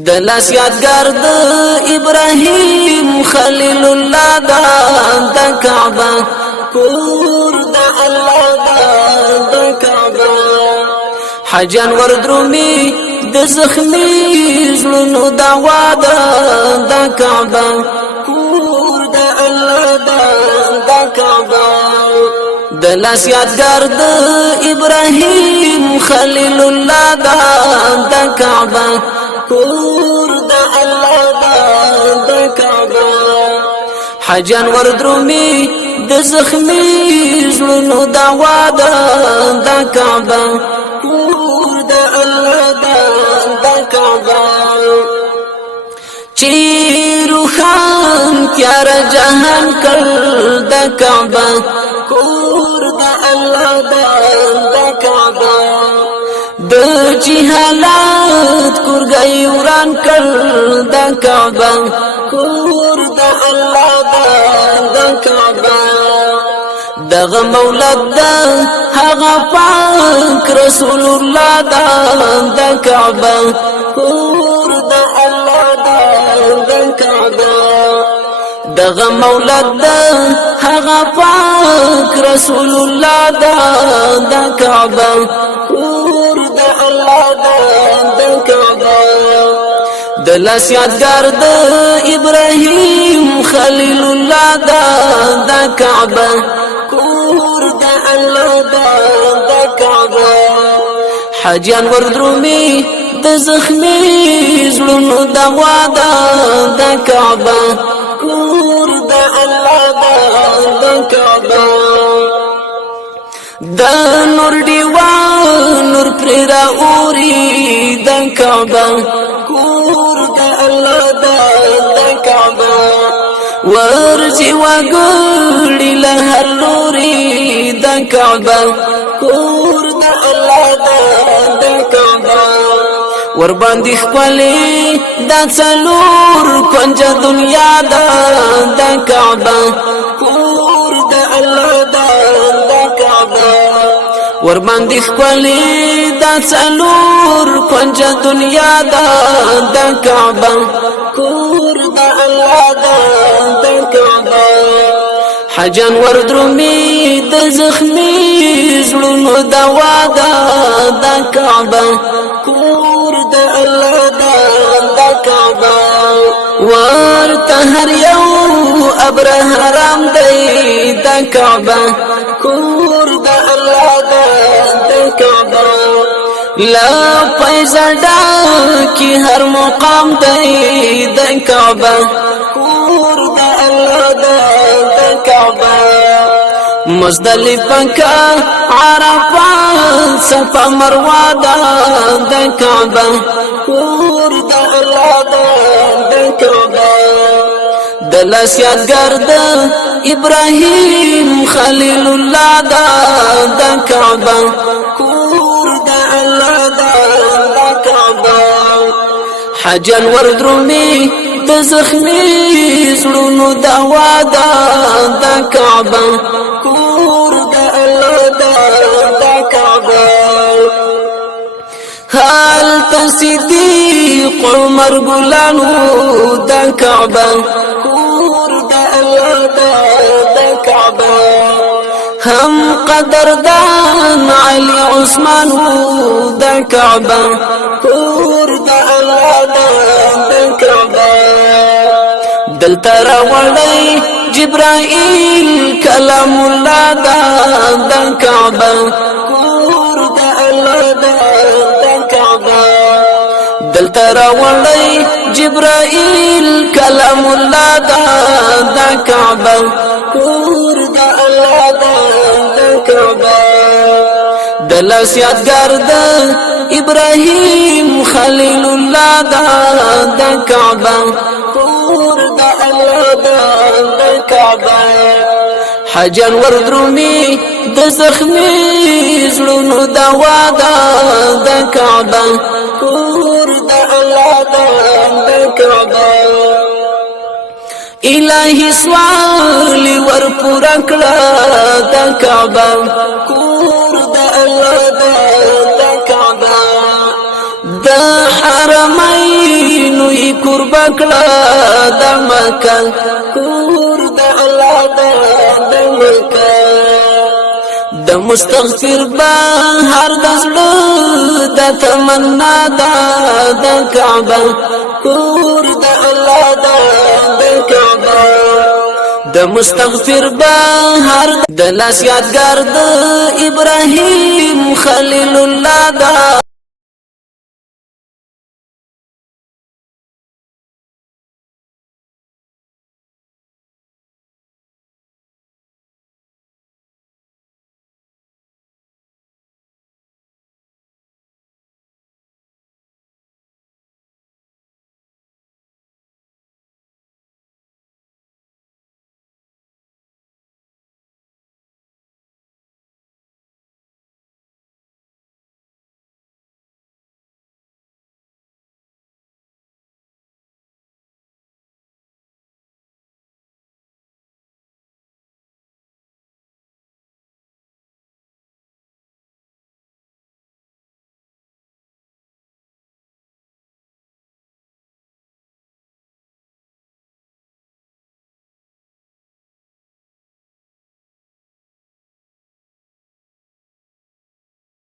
دلاس یادګار د ابراهیم خلیل الله د کعبه کور د الله د کعبه حجان وردرومي د زخمی زړونو دعوا د کعبه کور د الله د کعبه دلاس یادګار د ابراهیم خلیل الله د کعبه کور د الله د کعبه حجان وردرومي د زخمی زړونو دعوا د کعبه کور د الله د کعبه چې روحان تیار جهان کړ د کعبه کور د الله د کعبه د جهالات کورګي وران کړ د کعبه کور د الله د کعبه دغه مولد د هغه پاک رسول الله د کعبه کور د الله د کعبه دغه مولد د هغه پاک رسول الله د کعبه کور د الله د کعبه دلاس یادګار د ابراهیم خلیل الله د کعبه کور د الله د کعبه حجان وردرومي د زخمی زړونو دعوا د کعبه کور د الله د کعبه د نور دیوا نور پر اوري د کعبه کور د الله د کعبه ورځي وګړي له هر لوري د کعبه کور د الله د کعبه ور باندې خپلې د څلور کنج دنیا د کعبه کور د الله د کعبه ور باندې خپلې د څلور کنج دنیا د کعبه کور د الله د کعبه حجان وردرومي د زخمی زړونو دعوا د کعبه کور د الله د کعبه ورته هر یو ابره حرام دی د کعبه کور د الله د کعبه لا پیزړه کی هر مقام دی د کعبه کور د الله د کعبه مزدلفه کا عرفات صفا مروه د کعبه کور د الله د کعبه دلاس یادګار د ابراهیم خلیل الله د کعبه کور د الله د کعبه حجان وردرومي د زخمی زړونو دعوا د کعبه کور د الله د کعبه حال تصدیق عمر ګلانو د کعبه کور د الله د کعبه هم قدردان علي عثمان د کعبه کور د الله د کعبه دلته راوړی جبرائیل کلام الله د کعبه کور د الله د کعبه دلته راوړی جبرائیل کلام الله د کعبه کور د الله د کعبه دلاس یادګار د ابراهیم خلیل الله د کعبه کور د الله د کعبه حجان وردرومي د زخمی زړونو دعوا د کعبه کور د الله د کعبه الہی سوالی ور پورا کړه د کعبه کور د الله د کعبه د حرمین پورا کړه د مکه کور د الله د مکه د مستغفر بهر د زړه د تمنا د کعبه کور د الله د کعبه د مستغفر بهر د لاس یادګار د ابراهیم خلیل الله